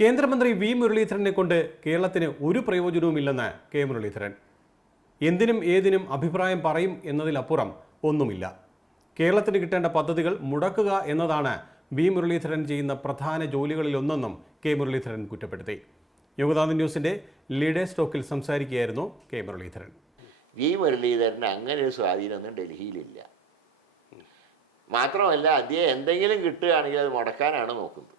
കേന്ദ്രമന്ത്രി വി മുരളീധരനെ കൊണ്ട് കേരളത്തിന് ഒരു പ്രയോജനവുമില്ലെന്ന് കെ മുരളീധരൻ. എന്തിനും ഏതിനും അഭിപ്രായം പറയും എന്നതിലപ്പുറം ഒന്നുമില്ല. കേരളത്തിന് കിട്ടേണ്ട പദ്ധതികൾ മുടക്കുക എന്നതാണ് വി മുരളീധരൻ ചെയ്യുന്ന പ്രധാന ജോലികളിലൊന്നെന്നും കെ മുരളീധരൻ കുറ്റപ്പെടുത്തി. യോഗതാന്ത ന്യൂസിന്റെ ലീഡേഴ്സ് സ്റ്റോക്കിൽ സംസാരിക്കുകയായിരുന്നു കെ മുരളീധരൻ. വി മുരളീധരന് അങ്ങനെ ഒരു സ്വാധീനമൊന്നും ഡൽഹിയിലില്ല. മാത്രമല്ല അദ്ദേഹം എന്തെങ്കിലും കിട്ടുകയാണെങ്കിൽ അത് മുടക്കാനാണ് നോക്കുന്നത്.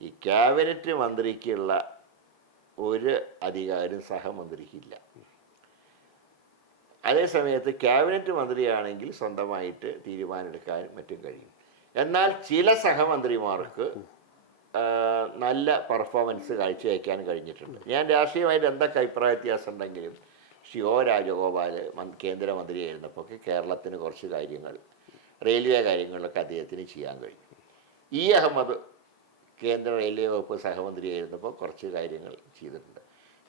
ഈ ക്യാബിനറ്റ് മന്ത്രിക്കുള്ള ഒരു അധികാരം സഹമന്ത്രിക്കില്ല അതേസമയത്ത് ക്യാബിനറ്റ് മന്ത്രിയാണെങ്കിൽ സ്വന്തമായിട്ട് തീരുമാനമെടുക്കാൻ മറ്റും കഴിയും. എന്നാൽ ചില സഹമന്ത്രിമാർക്ക് നല്ല പെർഫോമൻസ് കാഴ്ചവെക്കാൻ കഴിഞ്ഞിട്ടുണ്ട്. ഞാൻ രാഷ്ട്രീയമായിട്ട് എന്തൊക്കെ അഭിപ്രായ വ്യത്യാസം ഉണ്ടെങ്കിലും ശ്രീ ഒ രാജഗോപാൽ കേന്ദ്രമന്ത്രിയായിരുന്നപ്പോൾ കേരളത്തിന് കുറച്ച് കാര്യങ്ങൾ റെയിൽവേ കാര്യങ്ങളിലൊക്കെ അദ്ദേഹത്തിന് ചെയ്യാൻ കഴിഞ്ഞു. ഇ അഹമ്മദ് കേന്ദ്ര റെയിൽവേ വകുപ്പ് സഹമന്ത്രിയായിരുന്നപ്പോൾ കുറച്ച് കാര്യങ്ങൾ ചെയ്തിട്ടുണ്ട്.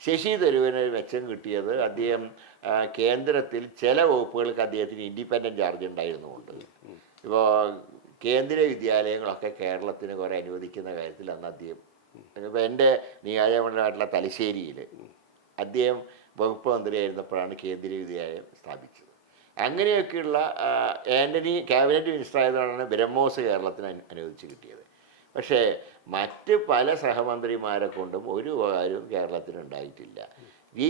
ശശി തരൂരിന് മെച്ചം കിട്ടിയത് അദ്ദേഹം കേന്ദ്രത്തിൽ ചില വകുപ്പുകൾക്ക് അദ്ദേഹത്തിന് ഇൻഡിപെൻഡന്റ് ചാർജ് ഉണ്ടായിരുന്നുകൊണ്ട് ഇപ്പോൾ കേന്ദ്ര വിദ്യാലയങ്ങളൊക്കെ കേരളത്തിന് കുറേ അനുവദിക്കുന്ന കാര്യത്തിൽ അന്ന് അദ്ദേഹം ഇപ്പോൾ എന്റെ നിയോജകമണ്ഡലമായിട്ടുള്ള തലശ്ശേരിയിൽ അദ്ദേഹം വകുപ്പ് മന്ത്രിയായിരുന്നപ്പോഴാണ് കേന്ദ്ര വിദ്യാലയം സ്ഥാപിച്ചത്. അങ്ങനെയൊക്കെയുള്ള ആന്റണി ക്യാബിനറ്റ് മിനിസ്റ്റർ ആയതുകൊണ്ടാണ് ബ്രഹ്മോസ് കേരളത്തിന് അനു- അനുവദിച്ച് കിട്ടിയത്. പക്ഷേ മറ്റ് പല സഹമന്ത്രിമാരെ കൊണ്ടും ഒരു ഉപകാരവും കേരളത്തിന് ഉണ്ടായിട്ടില്ല ഈ